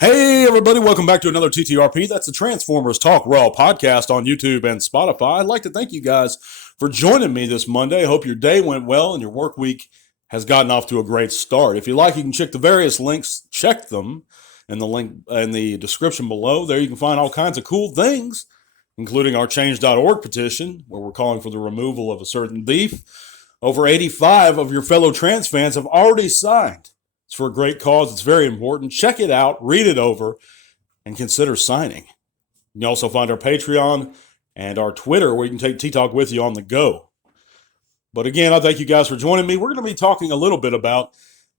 Hey, everybody, welcome back to another TTRP. That's the Transformers Talk Raw podcast on YouTube and Spotify. I'd like to thank you guys for joining me this Monday. I hope your day went well and your work week has gotten off to a great start. If you like, you can check the various links, check them in the link in the description below. There you can find all kinds of cool things, including our change.org petition, where we're calling for the removal of a certain beef. Over 85 of your fellow trans fans have already signed. It's for a great cause. It's very important. Check it out, read it over, and consider signing. You can also find our Patreon and our Twitter where you can take T-Talk with you on the go. But again, I thank you guys for joining me. We're going to be talking a little bit about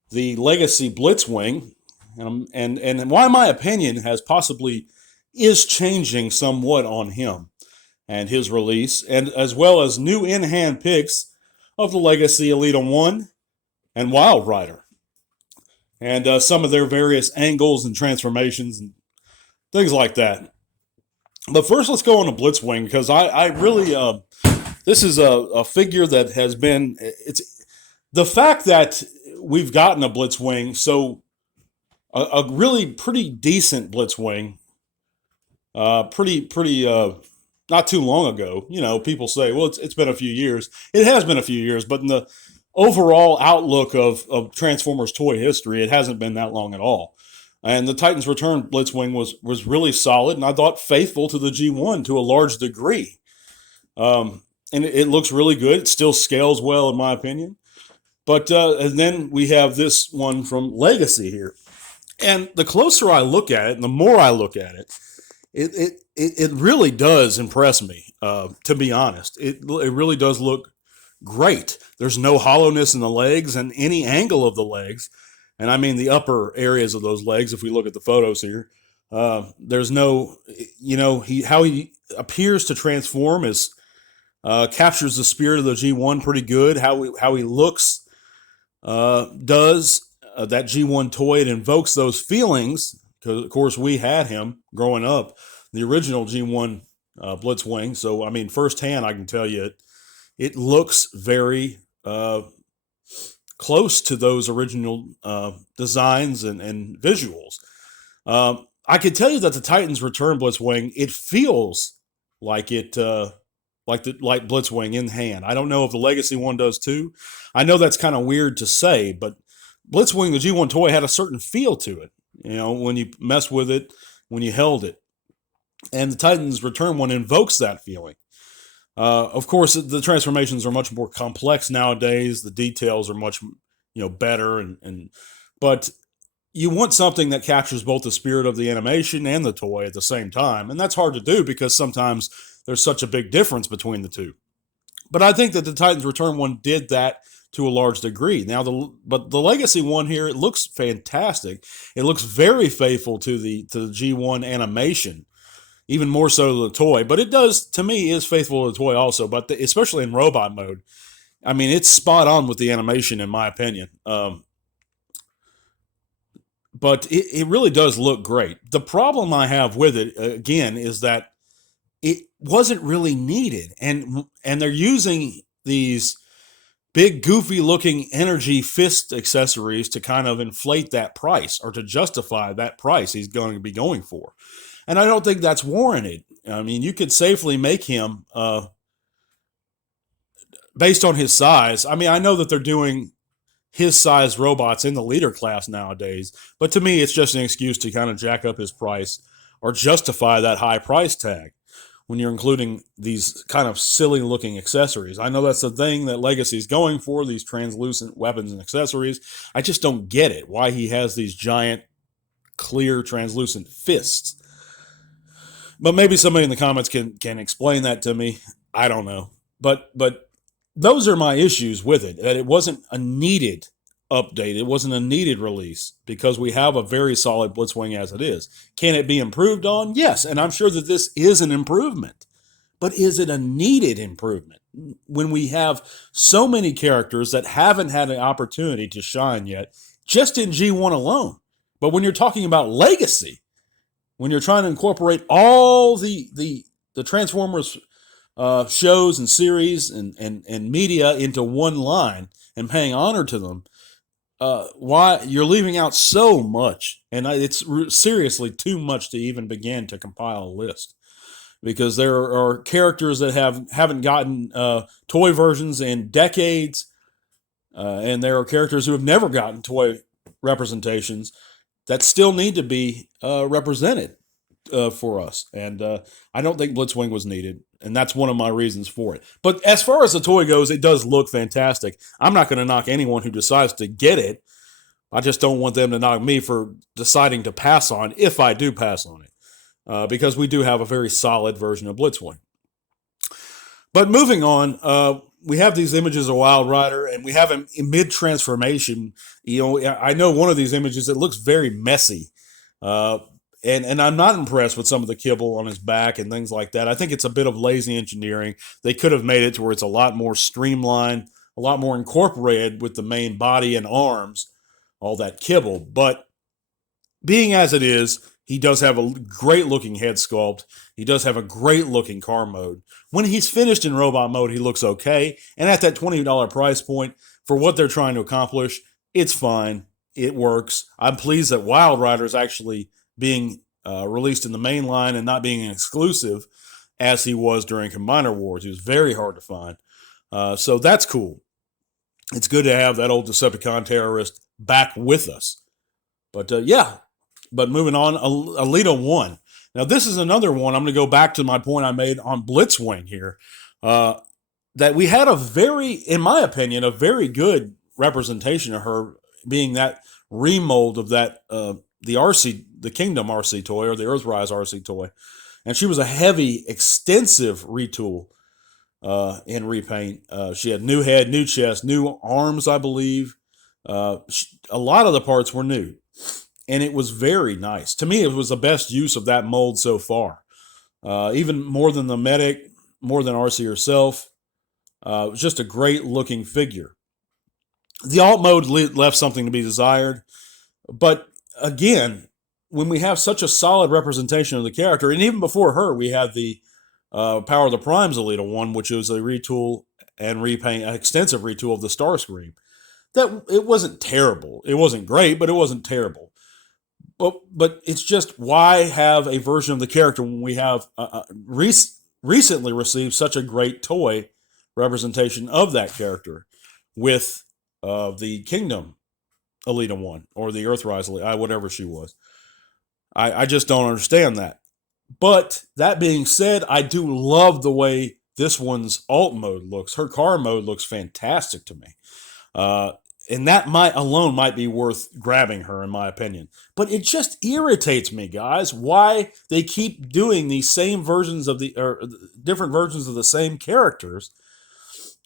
the Legacy Blitz Wing and why my opinion is changing somewhat on him and his release, and as well as new in-hand picks of the Legacy Elite 1 and Wild Rider. And some of their various angles and transformations and things like that. But first, let's go on to Blitz Wing, because I really, this is a figure that has been, it's the fact that we've gotten a Blitz Wing, so a really pretty decent Blitz Wing, pretty not too long ago. You know, people say, well, it's been a few years. It has been a few years, but in the overall outlook of Transformers toy history, it hasn't been that long at all. And the Titans Return Blitz Wing was really solid, and I thought faithful to the G1 to a large degree. And it looks really good. It still scales well, in my opinion. But and then we have this one from Legacy here. And the closer I look at it, and the more I look at it, it really does impress me, to be honest. It really does look great. There's no hollowness in the legs and any angle of the legs. And I mean the upper areas of those legs, if we look at the photos here. There's no, how he appears to transform is captures the spirit of the G1 pretty good. How he looks does that G1 toy. It invokes those feelings, because, of course, we had him growing up, the original G1 Blitz Wing. So, I mean, firsthand, I can tell you it looks very close to those original designs and visuals. I can tell you that the Titans Return Blitz Wing, it feels like like Blitz Wing in hand. I don't know if the Legacy one does too. I know that's kind of weird to say, but Blitz Wing, the G1 toy, had a certain feel to it. You know, when you mess with it, when you held it, and the Titans Return one invokes that feeling. Of course, the transformations are much more complex nowadays. The details are much, better, but you want something that captures both the spirit of the animation and the toy at the same time, and that's hard to do because sometimes there's such a big difference between the two. But I think that the Titans Return one did that to a large degree. Now, but the Legacy one here, it looks fantastic. It looks very faithful to the G1 animation, even more so than the toy. But it does, to me, is faithful to the toy also, but especially in robot mode. I mean, it's spot on with the animation, in my opinion. But it really does look great. The problem I have with it, again, is that it wasn't really needed. And they're using these big, goofy-looking energy fist accessories to kind of inflate that price, or to justify that price he's going to be going for. And I don't think that's warranted. I mean, you could safely make him based on his size. I mean, I know that they're doing his size robots in the leader class nowadays, but to me, it's just an excuse to kind of jack up his price or justify that high price tag when you're including these kind of silly looking accessories. I know that's the thing that Legacy's going for, these translucent weapons and accessories. I just don't get it, why he has these giant, clear, translucent fists. But maybe somebody in the comments can explain that to me. I don't know. But those are my issues with it, that it wasn't a needed update. It wasn't a needed release, because we have a very solid Blitz Wing as it is. Can it be improved on? Yes, and I'm sure that this is an improvement. But is it a needed improvement when we have so many characters that haven't had an opportunity to shine yet, just in G1 alone? But when you're talking about Legacy, when you're trying to incorporate all the Transformers shows and series and media into one line and paying honor to them, why you're leaving out so much, and it's seriously too much to even begin to compile a list, because there are characters that haven't gotten toy versions in decades, and there are characters who have never gotten toy representations that still need to be represented for us. And I don't think Blitz Wing was needed, and that's one of my reasons for it. But as far as the toy goes, it does look fantastic. I'm not going to knock anyone who decides to get it. I just don't want them to knock me for deciding to pass on, if I do pass on it, because we do have a very solid version of Blitz Wing. But moving on, we have these images of Wild Rider, and we have him in mid-transformation. I know one of these images, it looks very messy. And I'm not impressed with some of the kibble on his back and things like that. I think it's a bit of lazy engineering. They could have made it to where it's a lot more streamlined, a lot more incorporated with the main body and arms, all that kibble. But being as it is, he does have a great-looking head sculpt. He does have a great-looking car mode. When he's finished in robot mode, he looks okay. And at that $20 price point, for what they're trying to accomplish, it's fine. It works. I'm pleased that Wild Rider is actually being released in the main line and not being an exclusive, as he was during Combiner Wars. He was very hard to find. So that's cool. It's good to have that old Decepticon terrorist back with us. But but moving on, Alita 1. Now, this is another one. I'm going to go back to my point I made on Blitz Wing here. That we had in my opinion, a very good representation of her, being that remold of that the Kingdom RC toy, or the Earthrise RC toy. And she was a heavy, extensive retool and repaint. She had new head, new chest, new arms, I believe. A lot of the parts were new. And it was very nice. To me, it was the best use of that mold so far. Even more than the Medic, more than RC herself. It was just a great looking figure. The alt mode left something to be desired. But again, when we have such a solid representation of the character, and even before her, we had the Power of the Primes Alita 1, which was a retool and repaint, an extensive retool of the Starscream. That it wasn't terrible. It wasn't great, but it wasn't terrible. But it's just, why have a version of the character when we have recently received such a great toy representation of that character with the Kingdom Alita 1, or the Earthrise Alita, whatever she was. I just don't understand that. But that being said, I do love the way this one's alt mode looks. Her car mode looks fantastic to me. And that might be worth grabbing her, in my opinion. But it just irritates me, guys, why they keep doing these same versions of different versions of the same characters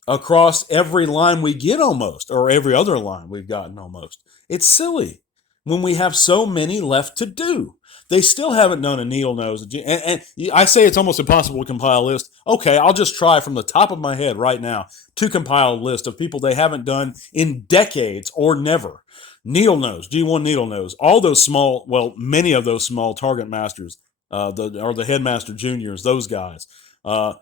across every line we get almost, or every other line we've gotten almost. It's silly when we have so many left to do. They still haven't done a needle nose. And I say it's almost impossible to compile a list. Okay, I'll just try from the top of my head right now to compile a list of people they haven't done in decades or never. Needle nose, G1 needle nose, all those small, well, many of those small Target Masters, the Headmaster Juniors, those guys. Oh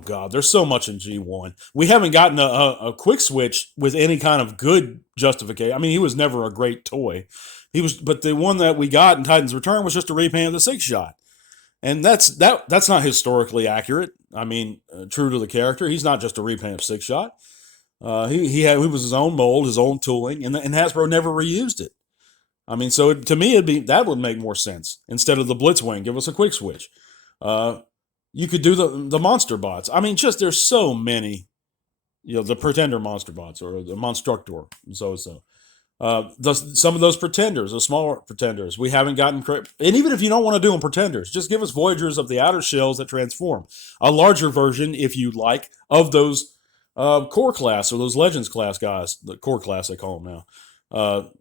God, there's so much in G1. We haven't gotten a quick switch with any kind of good justification. I mean, he was never a great toy. But the one that we got in Titan's Return was just a repaint of the 6-shot. And that's not historically accurate. I mean, true to the character, he's not just a repaint of 6-shot. He was his own mold, his own tooling, and Hasbro never reused it. I mean, so to me, that would make more sense. Instead of the Blitz Wing, give us a quick switch. You could do the monster bots. I mean, just there's so many, the Pretender monster bots, or the Monstructor, and so. Some of those Pretenders, the smaller Pretenders, we haven't gotten. And even if you don't want to do them Pretenders, just give us Voyagers of the outer shells that transform. A larger version, if you like, of those core class, or those Legends class guys, the core class they call them now.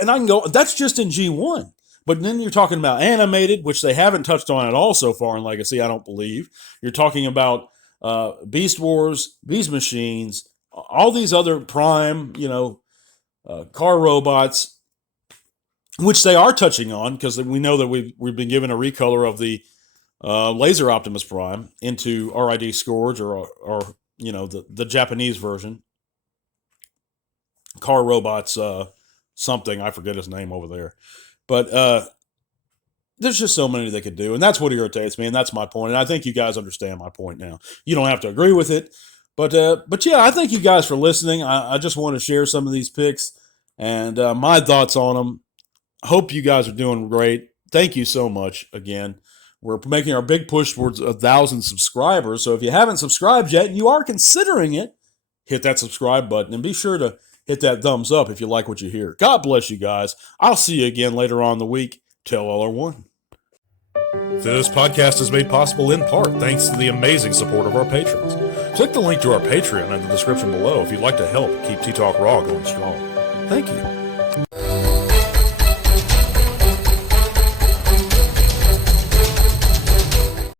And I can go. That's just in G1. But then you're talking about animated, which they haven't touched on at all so far in Legacy, I don't believe. You're talking about Beast Wars, Beast Machines, all these other Prime, car robots, which they are touching on, because we know that we've been given a recolor of the Laser Optimus Prime into RID Scourge or the Japanese version. Car Robots something. I forget his name over there. But there's just so many they could do. And that's what irritates me. And that's my point. And I think you guys understand my point now. You don't have to agree with it. But yeah, I thank you guys for listening. I just want to share some of these picks and my thoughts on them. Hope you guys are doing great. Thank you so much again. We're making our big push towards 1,000 subscribers. So if you haven't subscribed yet and you are considering it, hit that subscribe button and be sure to hit that thumbs up if you like what you hear. God bless you guys. I'll see you again later on in the week. Tell LR1. This podcast is made possible in part thanks to the amazing support of our patrons. Click the link to our Patreon in the description below if you'd like to help keep T-Talk Raw going strong. Thank you.